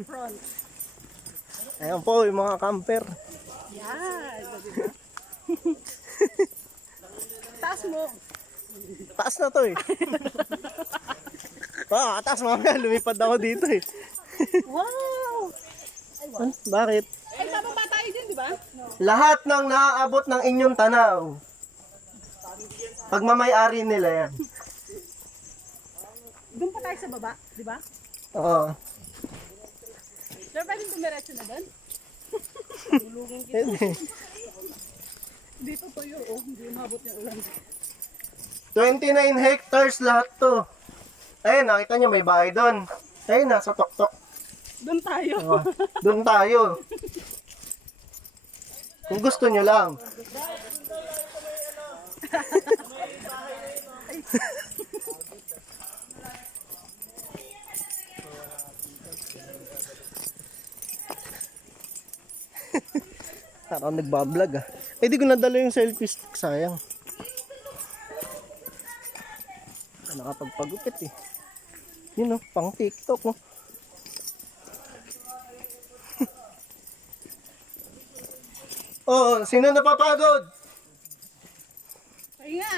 Front. Ayan po yung mga camper. Yan. Diba? Taas mo. Taas na to eh. Taas mamaya, lumipad ako dito eh. Wow! Bakit? Ay, bababa tayo dyan, di ba? Lahat ng naaabot ng inyong tanaw, pagmamay-ari nila yan. Doon pa tayo sa baba, di ba? Oo. Sir, pwedeng tumiretso na doon? Pwede. Dito tuyo, oh. Hindi umabot yung ulan. 29 hectares lahat to. Ayun, nakita nyo may bahay doon. Ayun, nasa tok-tok. Doon tayo. Oh, doon tayo. Kung gusto nyo lang. Parang nagbablog ah. Eh di ko nadala yung selfie stick, sayang. Nakapagpagupit eh. Yun oh, pang TikTok oh. Oh, sino napapagod? Pahinga.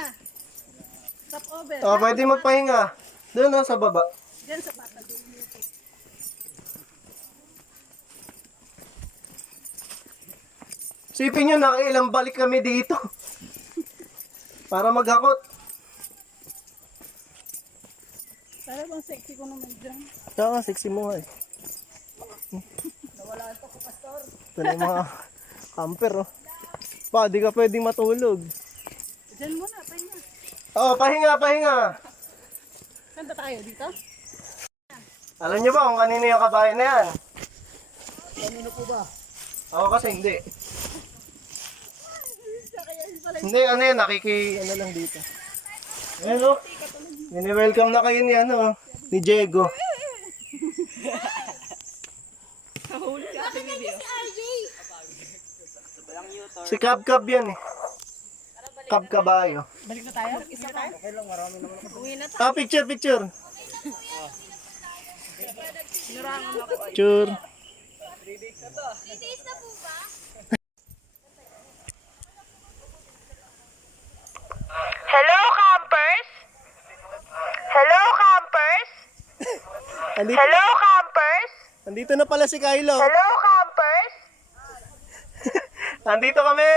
Stop over. Oh, pwede magpahinga. Doon oh, sa baba. Diyan sa bata. Sipin nyo, nakailang balik kami dito. Para maghakot. Talagang sexy ko naman dyan. Kaya nga, sexy mo nga eh. Nawala ito ko, Pastor. Ito na yung mga camper oh. Pa, di ka pwedeng matulog. Diyan muna, pahinga. Oh, pahinga, pahinga. Saan ba tayo? Dito? Alam nyo ba kung kanino yung kabayan na yan? Kanino po ba? Ako kasi hindi. Kaya pala Hindi, ano yan, ano lang dito. Ayan o. Welcome na kayo ni ni Diego. nahuli ka ating video. Si Kab yan eh. Kab kabayo. Balik na tayo? Isa tayo? Uwi na tayo. Ah, picture, picture. Sinurangan ako. Picture. Hello, campers? Hello, campers? Andito, Hello, campers? andito na pala si Kylo. Hello, campers? Andito kami!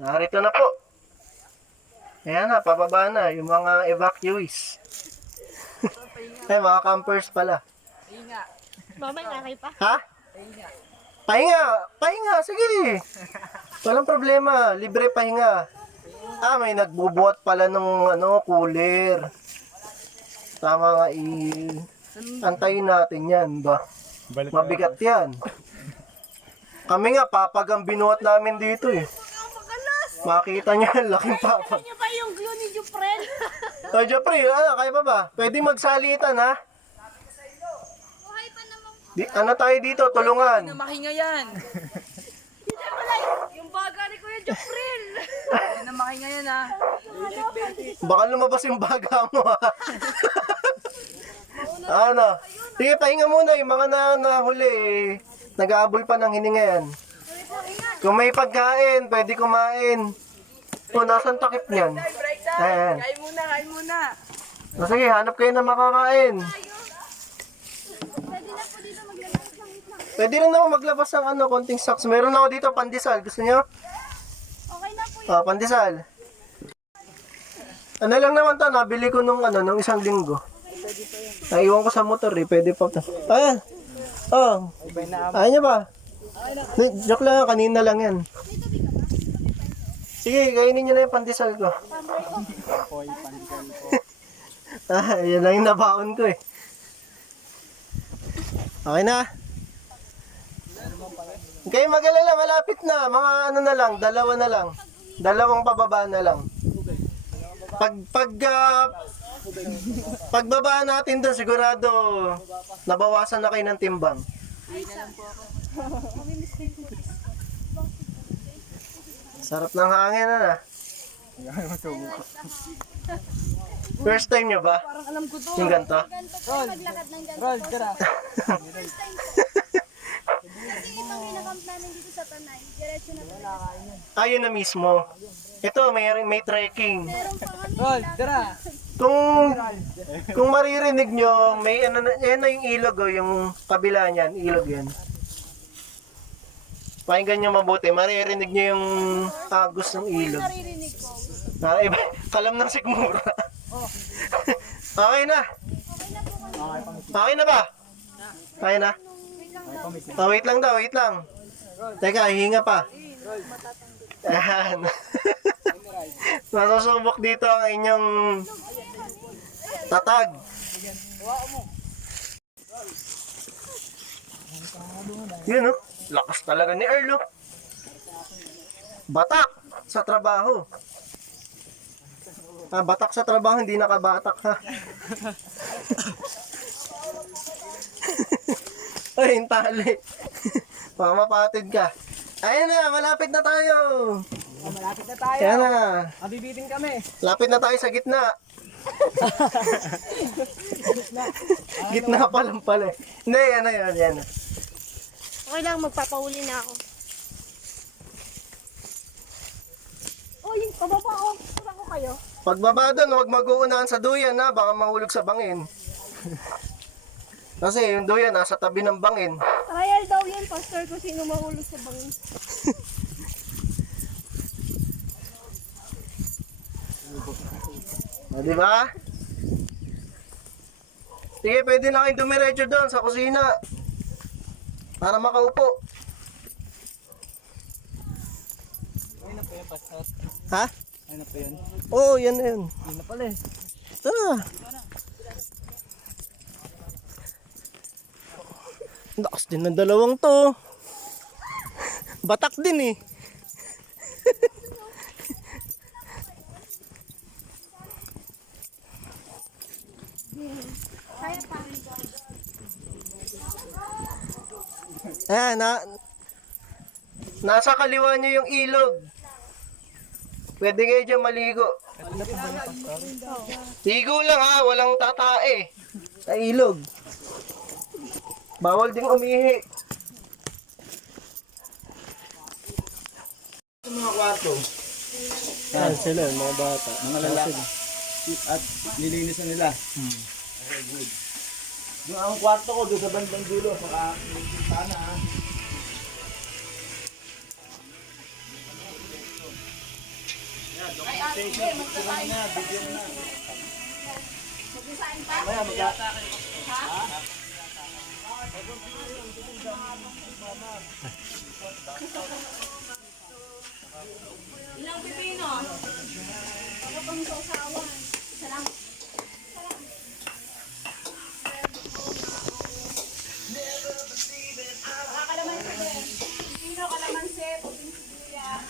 Narito na po. Ayan na, pababa na yung mga evacuees. Ay, mga campers pala. Mamay nakay pa. Ha? Pahinga! Pahinga! Sige! Walang problema. Libre pahinga. Ah, may nagbubuhat pala ng cooler. Tama nga antayin natin yan ba? Mabigat yan. Kami nga, papag ang binuhat namin dito eh. Makita nyo yung laking papag. Ano ba yung glue ni Jufren? So, Jeffrey, kaya pa ba? Pwede magsalitan ha? Ano tayo dito? Tulungan. Mahinga yan. Yung baga ni Kuya Jufren. Hindi na mahinga yan ha. Baka lumabas yung baga mo ha? Ano? Sige, pahinga muna yung mga nahuli eh. Nag-aabol pa ng hininga yan. Kung may pagkain, pwede kumain. O, nasan takip niyan? Break time. Ayan. Kain muna, kain muna. O, sige, hanap kayo na makakain. Pwede rin naman maglabas ng konting socks. Meron ako dito, pandesal. Gusto nyo? Okay na po. Pandesal. Ano lang naman to, nabili ko nung isang linggo. Naiwan ko sa motor eh, pwede pa. Ayan. Oh. Ayaw nyo ba? Joke lang, kanina lang yan. Sige, kainin nyo na yung pandesal ko. Yan lang yung nabaon ko eh. Okay na. Kayo mag-alala, malapit na. Mga na lang, dalawa na lang. Dalawang pababa na lang. Pagbaba natin doon, sigurado nabawasan na kayo ng timbang. Sarap ng hangin na. First time nyo ba? Parang alam ko to. Yung ganito? Ganto po, maglakad ng ganto Roll, po. tara. First time po. Kasi itong pinakam namin dito sa Tanay, diretso na po. Ayun na mismo. Ito, may trekking. Meron pa kami. Roll, tara. Kung maririnig nyo, may ano, yan na yung ilog, oh, yung kabila niyan, ilog yan. Pakinggan nyo mabuti, maririnig nyo yung agos ng ilog. Naririnig ko. Iba, kalam ng sikmura. Okay na. Okay na ba? Okay na? Oh, wait lang daw, wait lang. Teka, hinga pa. Ayan. Nasusubok dito ang inyong tatag. Yun, oh. Lakas talaga ni Earl, oh. Batak sa trabaho. Batak sa trabaho, hindi nakabatak, ha. Ay, yung tali. Baka mapatid ka. Ayun na, malapit na tayo. Malapit na tayo. Kaya na. Mabibitin kami. Lapit na tayo sa gitna. Gitna pa lang pala. Hindi, yan na yun, yan. Okay lang, magpapauli na ako. Oh, yung pababa ko. Saan ko kayo? Pagbaba doon, huwag mag-uunahan sa duyan, ha. Baka mahulog sa bangin. Kasi yung duyan, nasa tabi ng bangin. Trial daw yan, pastor, kung sino mahulog sa bangin. Di ba? Sige, pwede na kayong dumiretso doon sa kusina. Para makaupo. Ayun na po yung pastor. Ha? Ayun na po yun. Oo, yan na yun. Ayun na pala eh. Tara. Lakas din ng dalawang to. Batak din eh. Kaya pa. Ayan, nasa kaliwa niyo yung ilog. Pwede kayo dyan maligo. Ligo lang ha, walang tatae. Sa ilog. Bawal ding umihi. Mga kwarto. Yan sila, mga bata. Mga lalaki. At nilinis na nila. Okay, good. Yung ang kwarto ko doon sa bandang dulo, saka sana ha. Ilang pipino? Ako pang sausawan. Isa lang. Kalamansi. Pipino, kalamansi, puting sibuyas.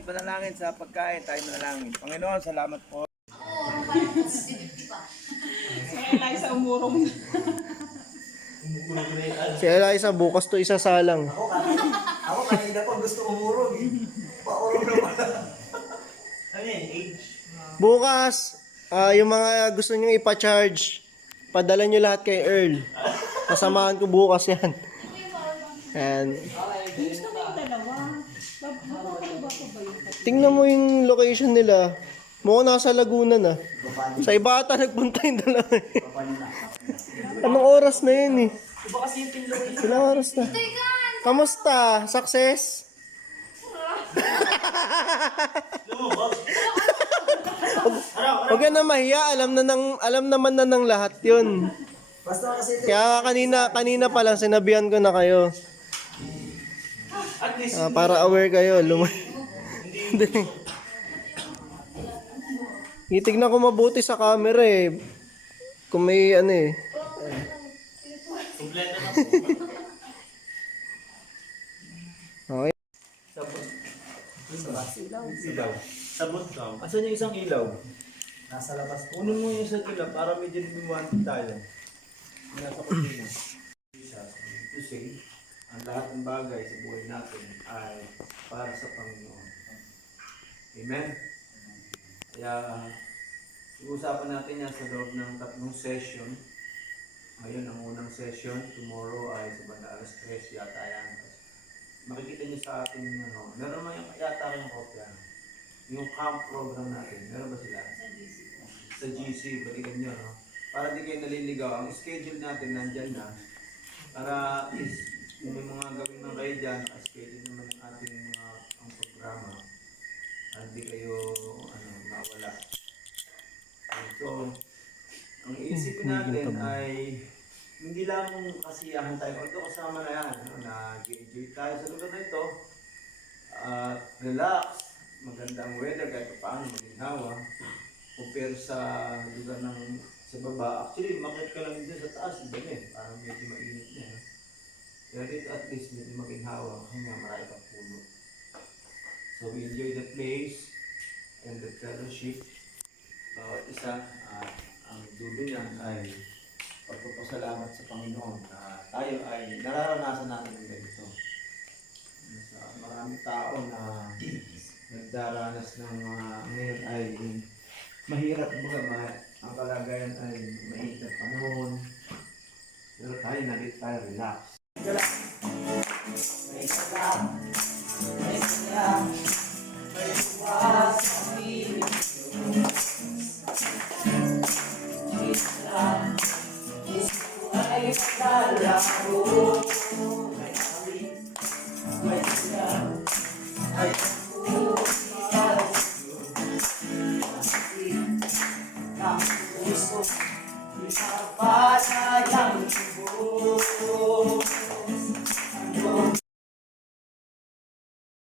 Panalangin sa pagkain, tayo manalangin. Panginoon, salamat po. Si Eliza, bukas to isasalang. Ako kanina pa gusto umurog eh. Paurog na pala. Ano yan, age? Bukas, yung mga gusto nyo ipa-charge, padala nyo lahat kay Earl. Kasamahan ko bukas yan. And, tingnan mo yung location nila. Mukhang nasa Laguna na. Sa iba ata nagpunta yung dalawa eh. Anong oras na yun eh? Ilang oras na? Kamusta? Success? Huwag ka na mahiya, alam naman na ng lahat 'yun. Kaya kanina pa lang sinabihan ko na kayo. Para aware kayo, Itignan ko mabuti sa camera eh. Kung may ano eh. Kompleto na po. Okay. Sabon. Ilaw. Sabon ka. Asan yung isang ilaw? Nasa labas po. Kunin mo yung sa ilaw para medyo lumiwanti tayo. Nasa kusina. To say, ang lahat ng bagay sa buhay natin ay para sa Panginoon. Amen? Kaya, usapan natin yan sa loob ng 3 session. Ngayon ang unang session, tomorrow ay sa banda alas 3 yata yan. Makikita niyo sa ating, meron mo yung yata yung kopya. Yung camp program natin, meron ba sila? Sa GC, balikan nyo, no? Para di kayo naliligaw. Ang schedule natin nandyan na. Para is, yung mga gawin ng kayo dyan, schedule naman ng ating mga ang programa. Hindi kayo, mawala. So, ang iisipin natin ay hindi lang kasiyahan tayo. Although kasama na yan, nag-enjoy tayo sa lugar na ito. Relax, maganda ang weather kahit paano maginhawa. Compare sa lugar ng sa baba. Actually, makit ka lang dito sa taas, iba eh. Parang medyo mainit na. Pero dito at least medyo maginhawa kasi nga marami kang puno. So we enjoy the place and the fellowship. Bawat isa, ang dulo niyan ay pagpapasalamat sa Panginoon na tayo ay nararanasan natin ang ganito. Maraming tao na nagdaranas ng ngayon ay mahirap ang kalagayan ay mainit na panahon. Pero tayo nalit tayo relax. Gusto, di pa pala yung